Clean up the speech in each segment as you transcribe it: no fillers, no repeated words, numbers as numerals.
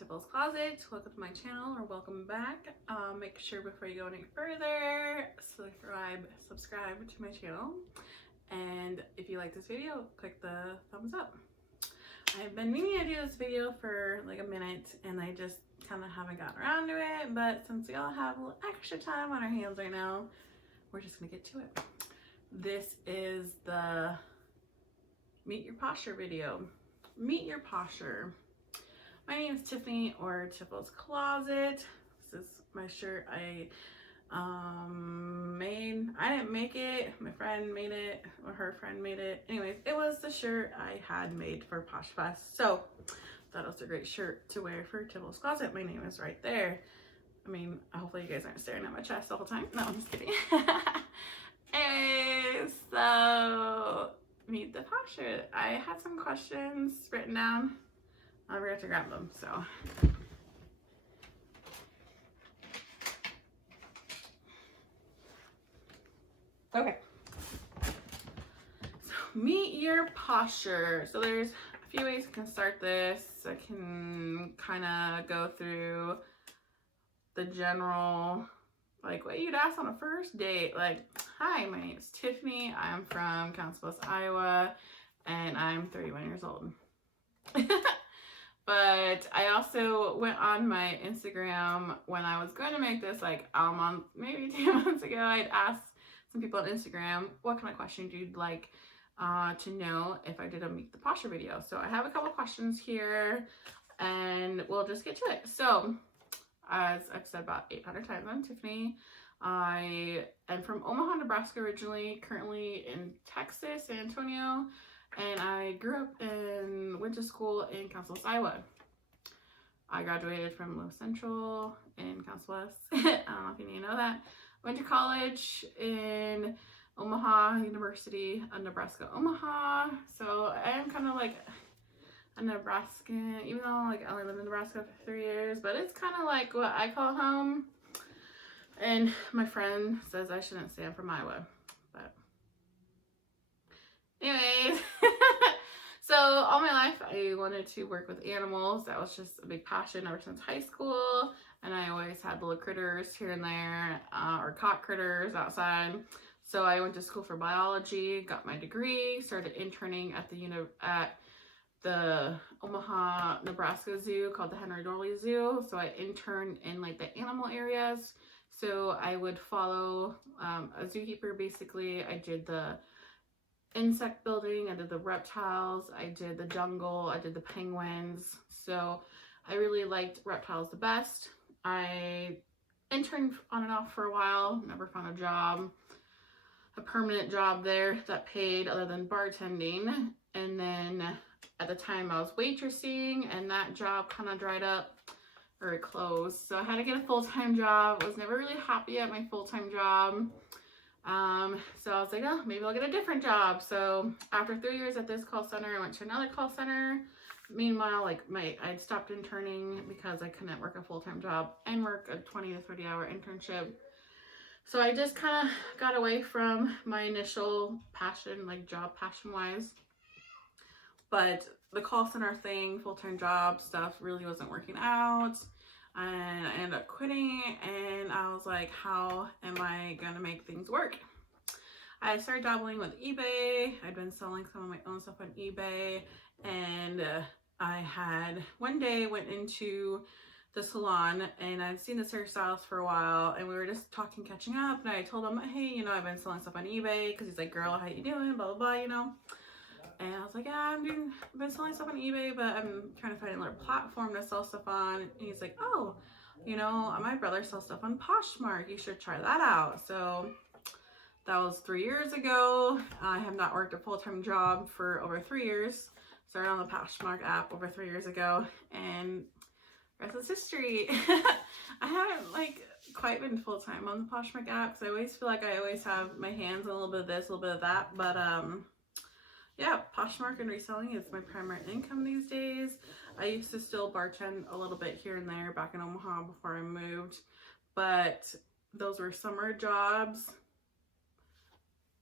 TifflesCloset. Welcome to my channel, or welcome back. Make sure before you go any further, subscribe to my channel. And if you like this video, click the thumbs up. I've been meaning to do this video for like a minute and I just kind of haven't gotten around to it, but since we all have a little extra time on our hands right now, we're just gonna get to it. This is the Meet Your Posher video. Meet Your Posher. My name is Tiffany, or TifflesCloset. This is my shirt I made. I didn't make it. My friend made it, or her friend made it. Anyways, it was the shirt I had made for Posh Fest. So thought it was a great shirt to wear for TifflesCloset. My name is right there. I mean, hopefully you guys aren't staring at my chest the whole time. No, I'm just kidding. Anyways, so meet the Posher. I had some questions written down. I forgot to grab them, so. Okay. So meet your posher. So there's a few ways you can start this. I can kind of go through the general, like what you'd ask on a first date. Like, hi, my name is Tiffany. I'm from Council Bluffs, Iowa, and I'm 31 years old. But I also went on my Instagram when I was going to make this, like maybe 2 months ago. I'd asked some people on Instagram what kind of questions you'd like to know if I did a Meet the Posher video. So I have a couple questions here and we'll just get to it. So as I've said about 800 times, I'm Tiffany. I am from Omaha, Nebraska originally, currently in Texas, San Antonio. And I grew up and went to school in Council Bluffs, Iowa. I graduated from Low Central in Council Bluffs. I don't know if you need to know that. Went to college in Omaha University of Nebraska, Omaha. So I am kind of like a Nebraskan, even though like I only lived in Nebraska for 3 years, but it's kind of like what I call home. And my friend says I shouldn't say I'm from Iowa, but anyways. So all my life I wanted to work with animals. That was just a big passion ever since high school, and I always had little critters here and there, or caught critters outside. So I went to school for biology, got my degree, started interning at the Omaha, Nebraska Zoo called the Henry Dorley Zoo. So I interned in like the animal areas. So I would follow a zookeeper basically. I did the insect building, I did the reptiles, I did the jungle, I did the penguins. So I really liked reptiles the best. I interned on and off for a while, never found a permanent job there that paid other than bartending. And then at the time I was waitressing, and that job kind of dried up, or it closed. So I had to get a full-time job. I was never really happy at my full-time job. So I was like, oh, maybe I'll get a different job. So after 3 years at this call center, I went to another call center. Meanwhile, like I'd stopped interning because I couldn't work a full-time job and work a 20 to 30 hour internship. So I just kind of got away from my initial passion, like job passion wise. But the call center thing, full-time job stuff really wasn't working out. And I ended up quitting, and I was like, how am I gonna make things work? I started dabbling with eBay. I'd been selling some of my own stuff on eBay, and I had one day went into the salon, and I'd seen this hairstylist for a while, and we were just talking, catching up, and I told him, hey, you know, I've been selling stuff on eBay, because he's like, girl, how you doing, blah blah blah, you know. And I was like, yeah, I've been selling stuff on eBay, but I'm trying to find another platform to sell stuff on. And he's like, oh, you know, my brother sells stuff on Poshmark. You should try that out. So that was 3 years ago. I have not worked a full-time job for over 3 years. Started on the Poshmark app over 3 years ago, and the rest is history. I haven't like quite been full-time on the Poshmark app, because I always feel like I always have my hands on a little bit of this, a little bit of that, but yeah, Poshmark and reselling is my primary income these days. I used to still bartend a little bit here and there back in Omaha before I moved, but those were summer jobs.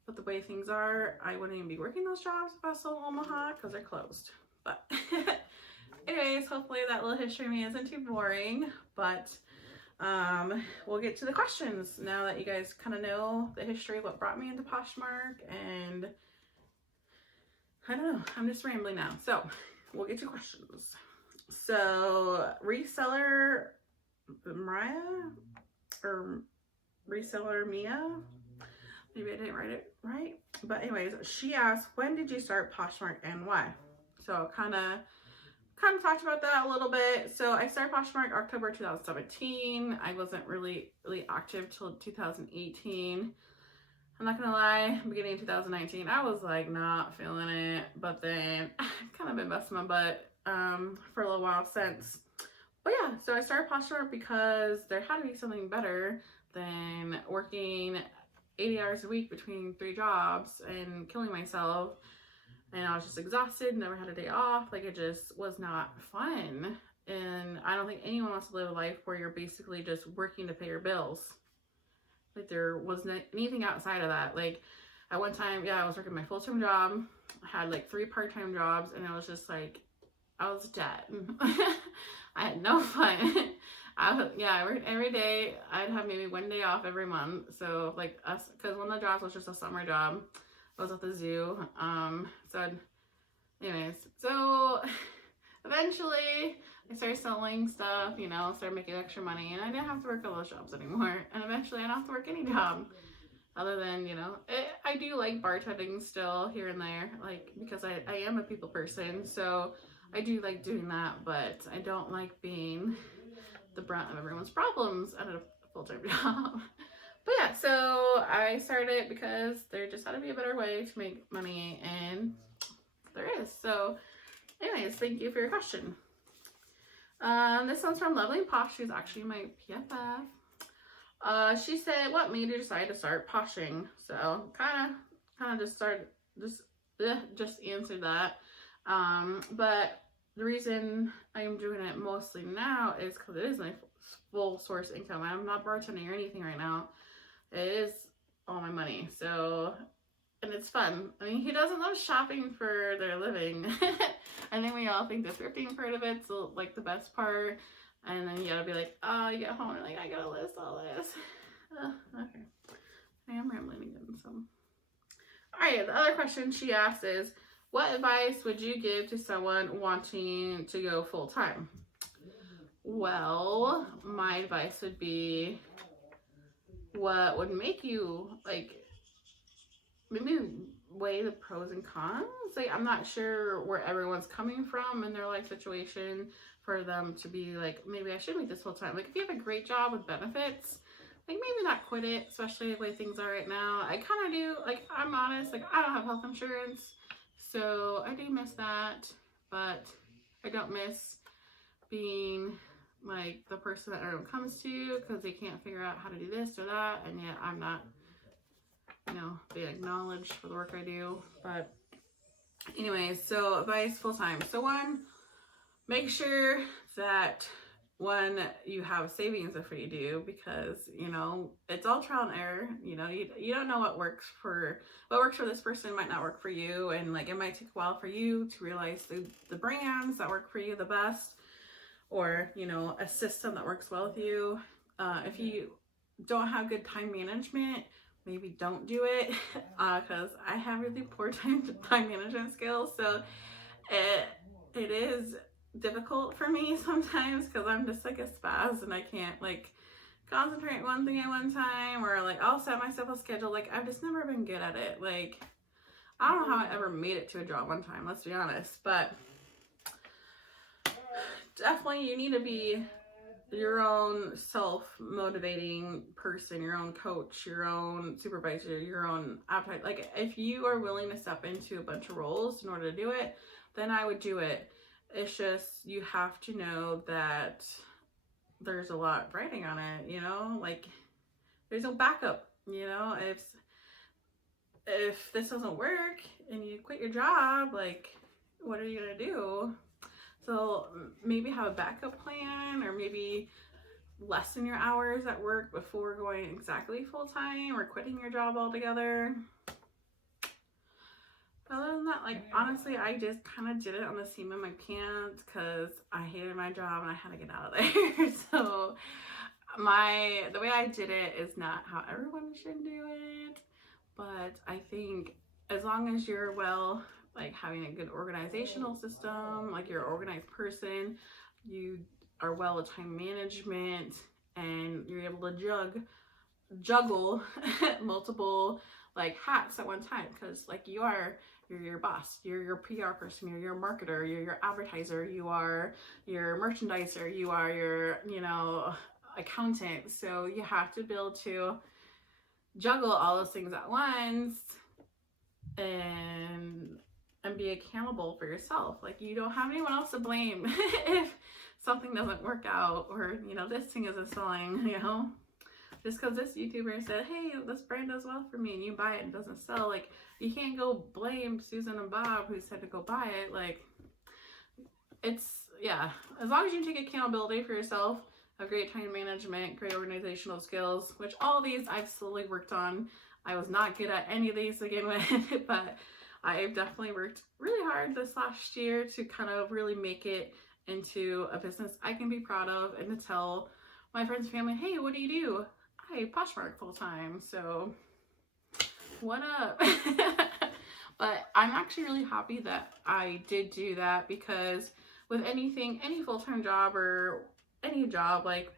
But the way things are, I wouldn't even be working those jobs if I was still in Omaha, because they're closed. But anyways, hopefully that little history of me isn't too boring, but we'll get to the questions now that you guys kind of know the history of what brought me into Poshmark, and I don't know, I'm just rambling now. So we'll get to questions. So reseller Mariah or reseller Mia, maybe I didn't write it right, but anyways, she asked, when did you start Poshmark and why? So kind of talked about that a little bit. So I started Poshmark October 2017. I wasn't really active till 2018. I'm not gonna lie, beginning of 2019, I was like not feeling it, but then I've kind of been busting my butt for a little while since. But yeah, so I started Poshmark because there had to be something better than working 80 hours a week between 3 jobs and killing myself. And I was just exhausted, never had a day off. Like, it just was not fun. And I don't think anyone wants to live a life where you're basically just working to pay your bills. Like, there wasn't anything outside of that. Like, at one time, yeah, I was working my full-time job. I had like 3 part-time jobs, and it was just like, I was dead. I had no fun. I worked every day. I'd have maybe 1 day off every month. So like us, because one of the jobs was just a summer job. I was at the zoo. Anyways, so eventually I started selling stuff, you know, started making extra money, and I didn't have to work all those jobs anymore. And eventually I don't have to work any job other than, you know, I do like bartending still here and there, like, because I am a people person. So I do like doing that, but I don't like being the brunt of everyone's problems at a full-time job. But yeah, so I started it because there just had to be a better way to make money, and there is. So anyways, thank you for your question. This one's from Lovely and Posh. She's actually my PFF. She said, what made you decide to start poshing? So kind of just answered that. But the reason I am doing it mostly now is because it is my full source income. I'm not bartending or anything right now. It is all my money. So, and it's fun. I mean, who doesn't love shopping for their living? I think we all think the thrifting part of it's like the best part. And then you gotta be like, oh, you get home and like, I gotta list all this. Okay. I am rambling again, so. Alright, the other question she asked is, what advice would you give to someone wanting to go full time? Well, my advice would be, what would make you, like, maybe weigh the pros and cons. Like, I'm not sure where everyone's coming from in their life situation for them to be like, maybe I should make this full time. Like, if you have a great job with benefits, like, maybe not quit it, especially the way things are right now. I kind of do, like, I'm honest, like, I don't have health insurance, so I do miss that, but I don't miss being like the person that everyone comes to because they can't figure out how to do this or that, and yet I'm not, you know, being acknowledged for the work I do. But anyways, so advice full time. So one, make sure that when you have savings of what you do, because, you know, it's all trial and error. You know, you don't know what works for this person might not work for you, and like, it might take a while for you to realize the brands that work for you the best, or, you know, a system that works well with you. If you don't have good time management, maybe don't do it, because I have really poor time management skills. So it is difficult for me sometimes because I'm just like a spaz and I can't like concentrate one thing at one time, or like I'll set myself a schedule. Like, I've just never been good at it. Like, I don't know how I ever made it to a job one time, let's be honest, but definitely you need to be your own self-motivating person, your own coach, your own supervisor, your own appetite. Like, if you are willing to step into a bunch of roles in order to do it, then I would do it. It's just, you have to know that there's a lot riding on it, you know? Like, there's no backup, you know? If this doesn't work and you quit your job, like, what are you gonna do? So maybe have a backup plan, or maybe lessen your hours at work before going exactly full time or quitting your job altogether. But other than that, like, honestly, I just kind of did it on the seam of my pants because I hated my job and I had to get out of there. So the way I did it is not how everyone should do it. But I think as long as you're well, like having a good organizational system, like you're an organized person, you are well with time management, and you're able to juggle multiple like hats at one time, because like you're your boss, you're your PR person, you're your marketer, you're your advertiser, you are your merchandiser, you are your, you know, accountant. So you have to be able to juggle all those things at once and be accountable for yourself. Like, you don't have anyone else to blame if something doesn't work out, or, you know, this thing isn't selling, you know. Just because this YouTuber said, hey, this brand does well for me, and you buy it and it doesn't sell, like, you can't go blame Susan and Bob who said to go buy it. Like, it's, yeah, as long as you take accountability for yourself, have great time management, great organizational skills, which all these I've slowly worked on. I was not good at any of these to begin with, but I've definitely worked really hard this last year to kind of really make it into a business I can be proud of, and to tell my friends and family, hey, what do you do? I Poshmark full time, so what up? But I'm actually really happy that I did do that, because with anything, any full-time job or any job, like,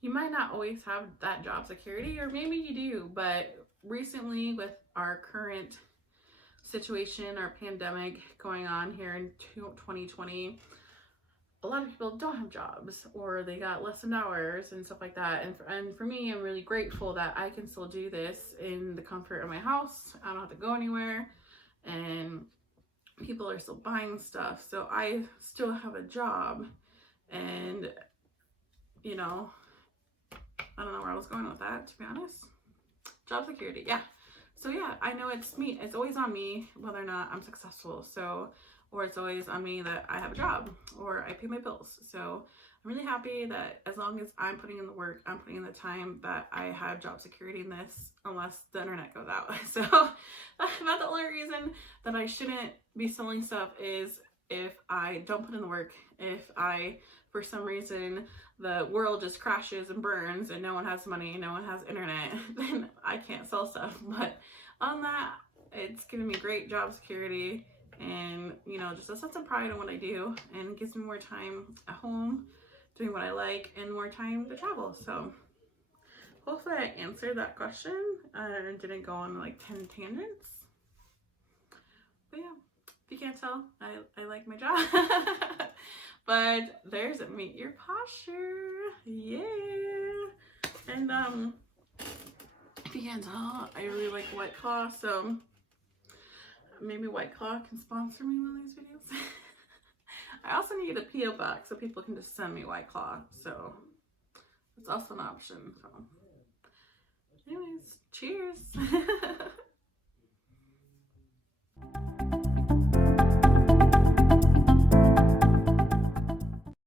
you might not always have that job security, or maybe you do, but recently with our current situation, our pandemic going on here in 2020, a lot of people don't have jobs, or they got less than hours and stuff like that. And for me, I'm really grateful that I can still do this in the comfort of my house. I don't have to go anywhere, and people are still buying stuff. So I still have a job, and, you know, I don't know where I was going with that, to be honest. Job security, yeah. So yeah, I know it's me. It's always on me whether or not I'm successful. So, or it's always on me that I have a job or I pay my bills. So I'm really happy that as long as I'm putting in the work, I'm putting in the time, that I have job security in this, unless the internet goes out. So about the only reason that I shouldn't be selling stuff is if I don't put in the work. If I, for some reason, the world just crashes and burns and no one has money, no one has internet, then I can't sell stuff. But on that, it's giving me great job security, and, you know, just a sense of pride in what I do, and it gives me more time at home doing what I like and more time to travel. So hopefully I answered that question and didn't go on like 10 tangents. But yeah, if you can't tell, I like my job. But there's Meet Your Posher. Yeah. And if you can't tell, I really like White Claw, so maybe White Claw can sponsor me one of these videos. I also need a P.O. box so people can just send me White Claw, so it's also an option. So anyways, cheers.